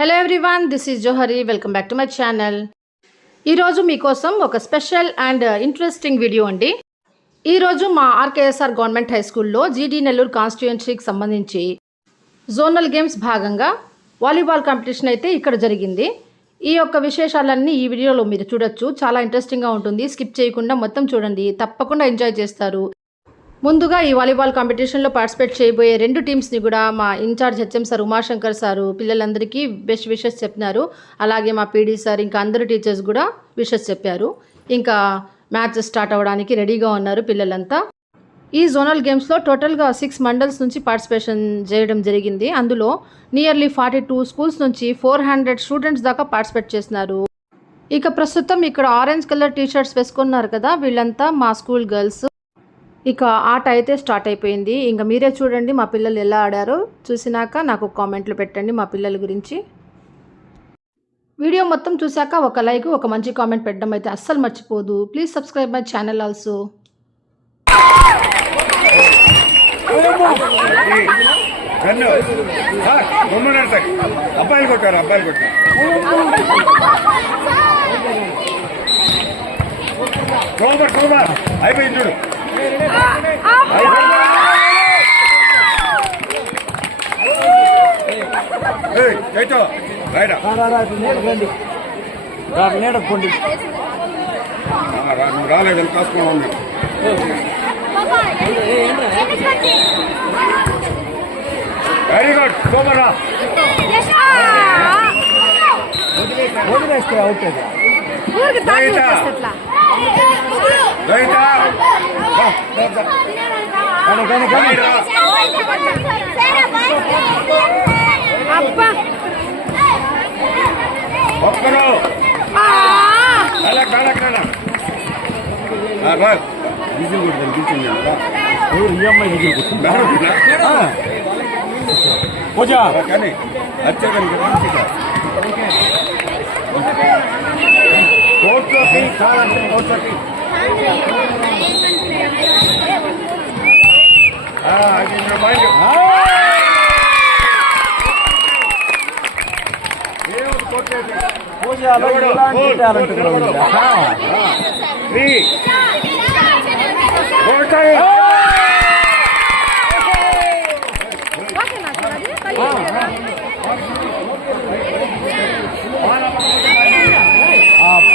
Hello everyone this is Johari welcome back to my channel ఈరోజు మీకోసం ఒక special and interesting video అండి. ఈరోజు మా ఆర్కేఎస్ఆర్ గవర్నమెంట్ హై స్కూల్లో జీడీ నెల్లూరు కాన్స్టిట్యుయెన్సీకి సంబంధించి జోనల్ గేమ్స్ భాగంగా వాలీబాల్ కాంపిటీషన్ అయితే ఇక్కడ జరిగింది. ఈ యొక్క విశేషాలన్నీ ఈ వీడియోలో మీరు చూడొచ్చు. చాలా ఇంట్రెస్టింగ్గా ఉంటుంది. స్కిప్ చేయకుండా మొత్తం చూడండి. తప్పకుండా ఎంజాయ్ చేస్తారు. ముందుగా ఈ వాలీబాల్ కాంపిటీషన్లో పార్టిసిపేట్ చేయబోయే రెండు టీమ్స్ని కూడా మా incharge HM sir Umashankar sir పిల్లలందరికీ బెస్ట్ విషెస్ చెప్పినారు. అలాగే మా పీడీ సార్ ఇంకా అందరు టీచర్స్ కూడా విషెస్ చెప్పారు. ఇంకా మ్యాచ్ స్టార్ట్ అవ్వడానికి రెడీగా ఉన్నారు పిల్లలంతా. ఈ జోనల్ గేమ్స్లో టోటల్గా సిక్స్ మండల్స్ నుంచి పార్టిసిపేషన్ చేయడం జరిగింది. అందులో నియర్లీ ఫార్టీ టూ స్కూల్స్ నుంచి ఫోర్ హండ్రెడ్ స్టూడెంట్స్ దాకా పార్టిసిపేట్ చేస్తున్నారు ఇక ప్రస్తుతం ఇక్కడ ఆరెంజ్ కలర్ టీషర్ట్స్ వేసుకున్నారు కదా వీళ్ళంతా మా స్కూల్ గర్ల్స్. ఇక ఆట అయితే స్టార్ట్ అయిపోయింది. ఇంకా మీరే చూడండి మా పిల్లలు ఎలా ఆడారో. చూసినాక నాకు కామెంట్లు పెట్టండి మా పిల్లల గురించి. వీడియో మొత్తం చూశాక ఒక లైక్ ఒక మంచి కామెంట్ పెట్టడం అయితే అస్సలు మర్చిపోదు. Please subscribe my channel also. అబ్బాయిలు కొట్టారు అబ్బాయిలు కొట్టారు అయిపోయింది చూడు. రా, నువ్వు రాలేదు కాసుకోవడం ఉన్నావు వెరీ గుడ్ సూపర్ వదిలేస్తే అవుట్ అది దయిత దయిత ఒక్కరు అలా కొడుతుంది ఈ అమ్మాయి పూజ కానీ కోర్టులోకి కావాలంటే కోర్టులోకి అది పాయింట్ దేవుడు కోర్టు పూజ అలాగే ఇలాంటి టాలెంట్ కూడా ఉంది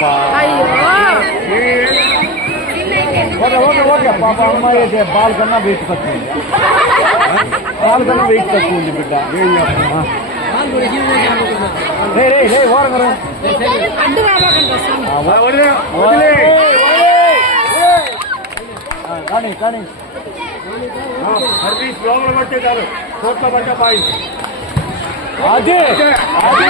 త్రీ కోర్టాయి అబ్బా. ఓకే ఓకే ఓకే పాప అమ్మాయి అయితే బాల్ కన్నా వెయిట్ తక్కువ ఉంది బాల్ కన్నా వెయిట్ తక్కువ ఉంది బిడ్డ ఏం చేస్తున్నా రే రే రే ఓరంగారు వదిలే వదిలే కానీ కానీ సర్వీస్ లోపల పట్టే చాలు కోట్ల పడ్డ పాయింట్ అదే అదే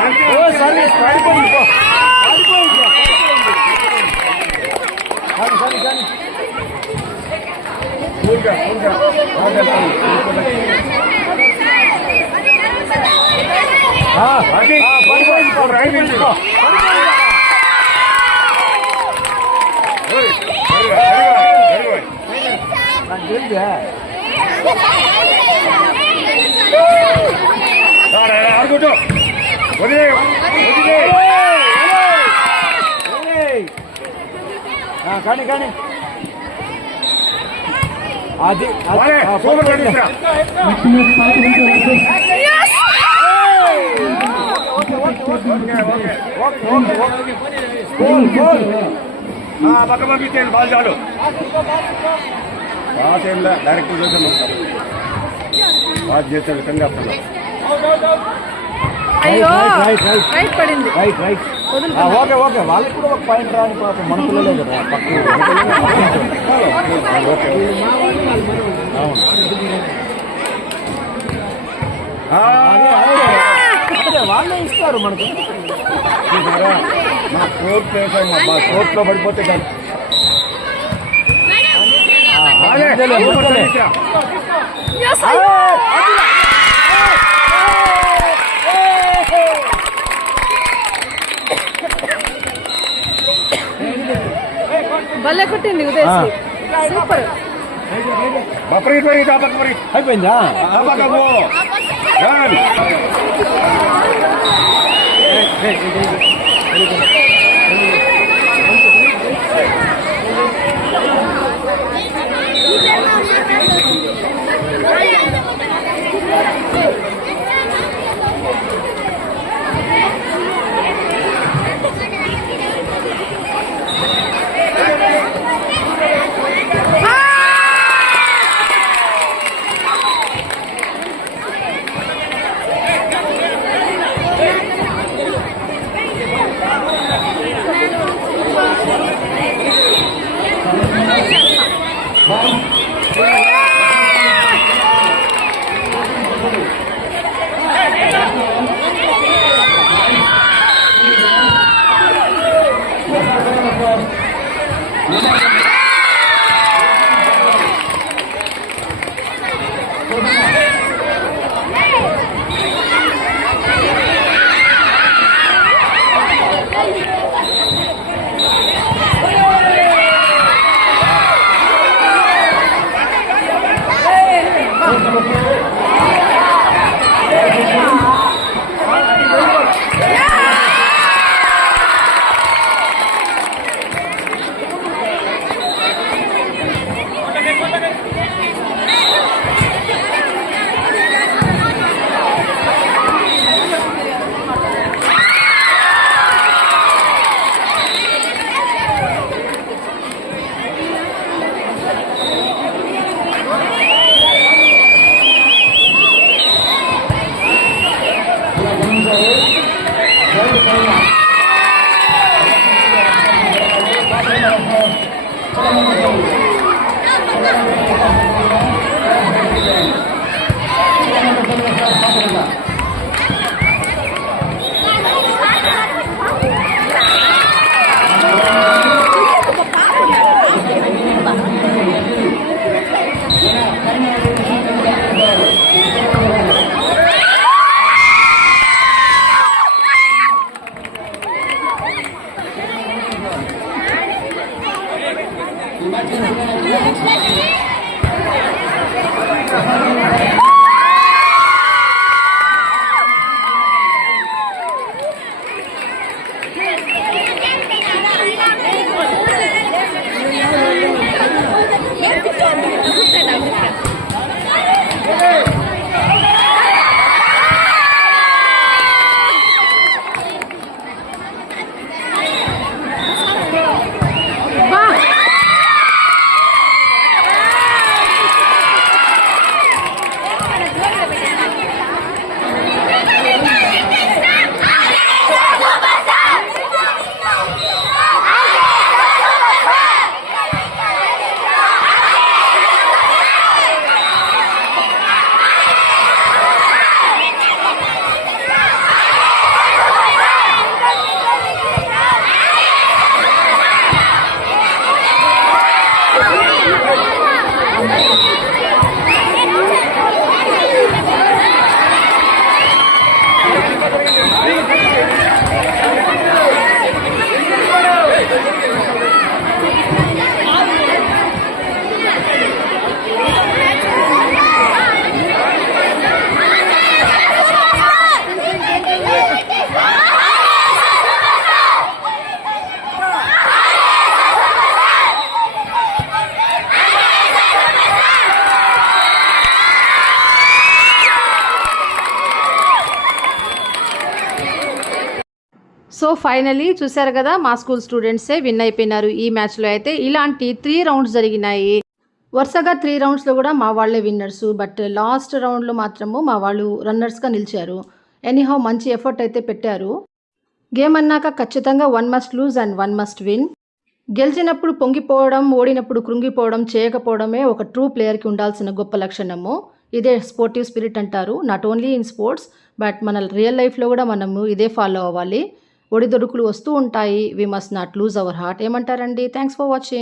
ఓ సర్వీస్ పడిపోయింది పో. పడిపోయింది, పడిపోయింది. కానీ కానీ. అది పక్క పంపించేది బాల్ చాలు. బాగా డైరెక్ట్ చేసాను బాగా చేసాను విధంగా అయ్యో! రైట్ పడింది. Right right okay okay. వాళ్ళకి కూడా ఒక పాయింట్ రాని పాపం మన పిల్లలే కదా పక్కన వాళ్ళే. ఇస్తారు మనకి? మన కోర్టు వేసాం అబ్బా కోర్టులో పడిపోతే ముందలే, భలే కొట్టింది ఉదయశ్రీ సూపర్ బఫర్ ఇటు మరి, ఇటు ఆ పక్క మరి. అయిపోయిందా ఆ పక్క Thank you. సో ఫైనలీ చూశారు కదా మా స్కూల్ స్టూడెంట్సే విన్ అయిపోయినారు ఈ మ్యాచ్లో అయితే. ఇలాంటి త్రీ రౌండ్స్ జరిగినాయి. వరుసగా త్రీ రౌండ్స్లో కూడా మా వాళ్ళే విన్నర్స్ బట్ లాస్ట్ రౌండ్లో మాత్రము మా వాళ్ళు రన్నర్స్గా నిలిచారు. ఎనీహౌ మంచి ఎఫర్ట్ అయితే పెట్టారు. గేమ్ అన్నాక ఖచ్చితంగా one must lose and one must win. గెలిచినప్పుడు పొంగిపోవడం ఓడినప్పుడు కృంగిపోవడం చేయకపోవడమే ఒక ట్రూ ప్లేయర్కి ఉండాల్సిన గొప్ప లక్షణము. ఇదే స్పోర్టివ్ స్పిరిట్ అంటారు. Not only in sports but మన రియల్ లైఫ్లో కూడా మనము ఇదే ఫాలో అవ్వాలి. ఒడిదొడుకులు వస్తూ ఉంటాయి. We must not lose our heart ఏమంటారండి? Thanks for watching